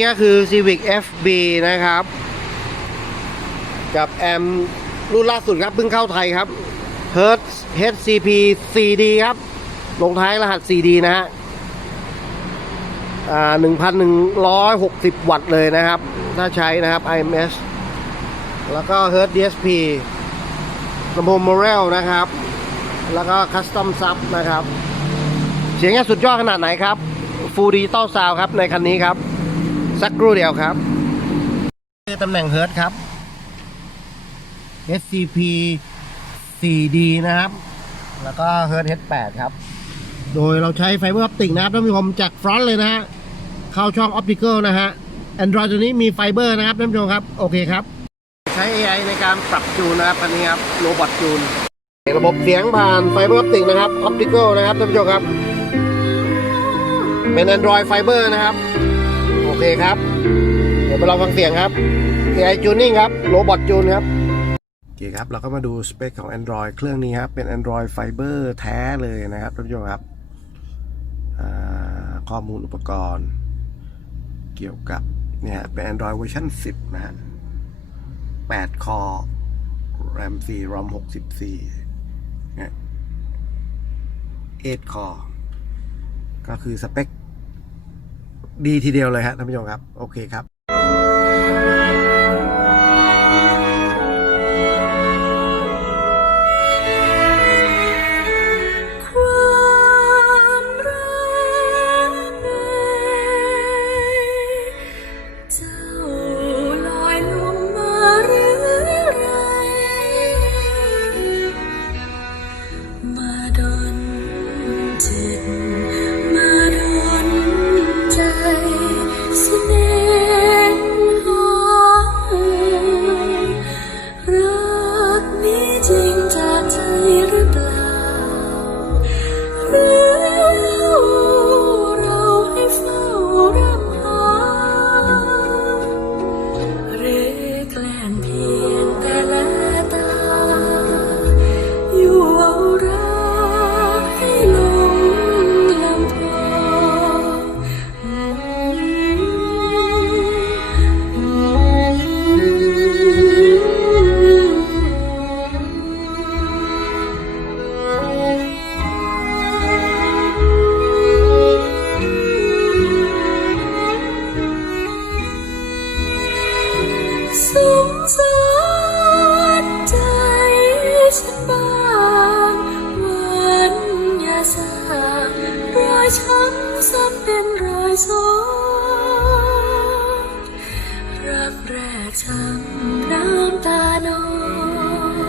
นี่ก็คือ Civic FB นะครับ กับแอมรุ่นล่าสุดครับเพิ่งเข้าไทยครับ Hertz HCP CD ครับ ลงท้ายรหัส CD นะฮะอ่า1,160วัตต์เลยนะครับ ถ้าใช้นะครับ IMS แล้วก็ Hertz DSP ลำโพง Morel นะครับ แล้วก็ Custom Sub นะครับ เสียงจะสุดยอดขนาดไหนครับ Full Digital Sound ครับในคันนี้ครับ สักครู่เดียวครับตำแหน่ง Hertz ครับ SCP 4D นะครับ แล้วก็ Hertz H8 ครับ โดยเราใช้ไฟเบอร์ออปติกนะครับท่านผู้ชมจากฟรอนต์เลยนะฮะ เข้าช่องออปติ c ลนะฮะ Android ตัวนี้มีไฟเบอร์นะครับท่านผู้ชมครับ โอเคครับ ใช้ AI ในการปรับจูนนะครับอันนี้ครับโรบอทจูน ระบบเสียงผ่านไฟเบอร์ออปติกนะครับออปติ c ลนะครับท่านผู้ชมครับ เป็น Android Fiber นะครับ โอเคครับ เดี๋ยวไปลองฟังเสียงครับ AI Tuning ครับโรบอทจูนครับโอเคครับ เราก็มาดูสเปคของ Android เครื่องนี้ครับ เป็น Android Fiber แท้เลยนะครับท่านผู้ชมครับข้อมูลอุปกรณ์ เกี่ยวกับเนี่ยเป็น Android เวอร์ชัน10 นะฮะ8คอ RAM 4 ROM 64เนี่ย8คอ ก็คือสเปค ดีทีเดียวเลยฮะท่านผู้ชมครับ โอเคครับ ช้ำซ้ำเป็นรอยซ้อนรักแรกช้ำน้ำตานอ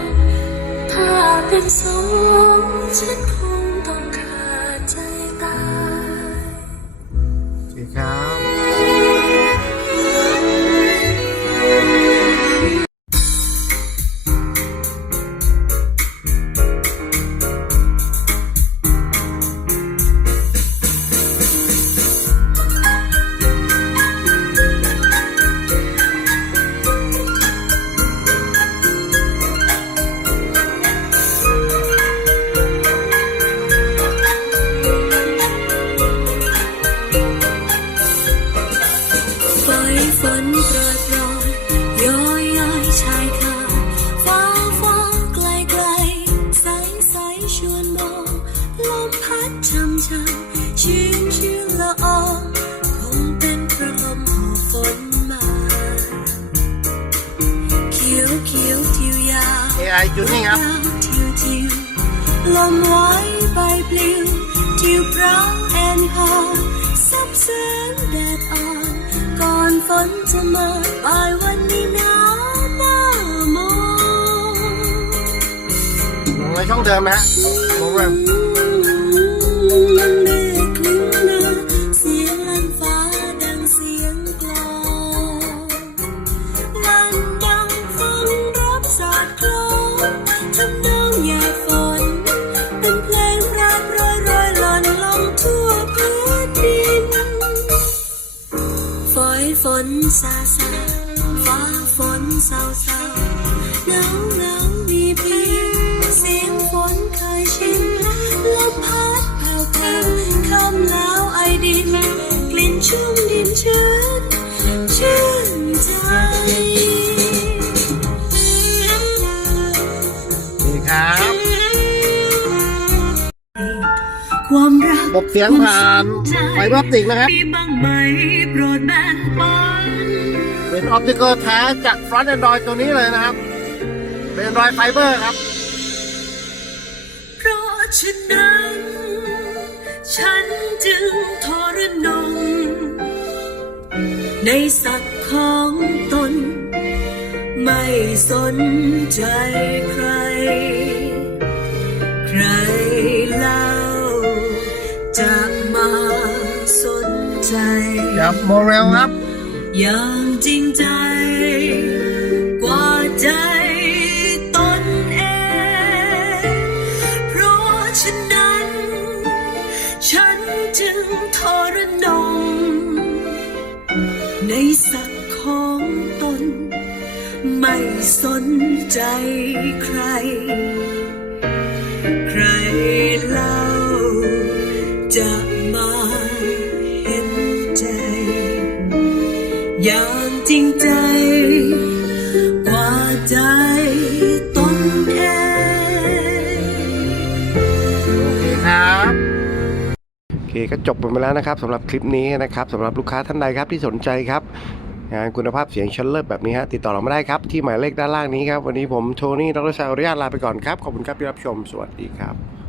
งถ้าเป็นสองฉันคง ฝอยฝนโปรยโปรยย้อยย้อยชายคาฟ้าฟ้าไกลไกลใสใสชวนมองลมพัดช่ำช่ำชื้นชื้นละอองคงเป็นเพราะลมหอบฝนมาเขียวเขียวทิวยาว AI Tuning ครับทิวทิวลมไว้ใบปลิวทิวพร้าวแอนฮอซับแสงแดดอ่อน ก่อนฝนจะมาปลายวันนี้หนาวหน้ามองในช่องเดิมนะฮะโปรแกรมฆคลึ้ ซาซาฟ้าฝนเศร้าเศร้าหนาวหนาวมีเพียงเสียงฝนเคยชินลมพัดแผ่วแผ่วคำแล้วไอดิน กลิ่นชุ่มดินชื้นชื่นใรับคบบเสียงผ่านไปรอบติ่นะครับ เป็นออปติกแท้จากฟรอนต์แอนดรอยตัวนี้เลยนะครับ เป็น Android Fiber ครับ เพราะฉะนั้น ฉันจึงทรนง ในศักดิ์ของตน ไม่สนใจใคร ใครเล่าจะมาสนใจ ครับโมเรลครับ อย่างจริงใจ กว่าใจตนเอง เพราะฉะนั้น ฉันจึงทรนงในศักของตน ไม่สนใจใคร ใครเล่าจะ อย่างจริงใจ กว่าใจตนเองโอเคครับโอเคก็จบไปแล้วนะครับสำหรับคลิปนี้นะครับสำหรับลูกค้าท่านใดครับที่สนใจครับงานคุณภาพเสียงชั้นเลิศแบบนี้ฮะติดต่อเราไมาได้ครับ ที่หมายเลขด้านล่างนี้ครับ วันนี้ผมโทนี่ดรชายอริยาตลาไปก่อนครับ ขอบคุณครับที่รับชมสวัสดีครับ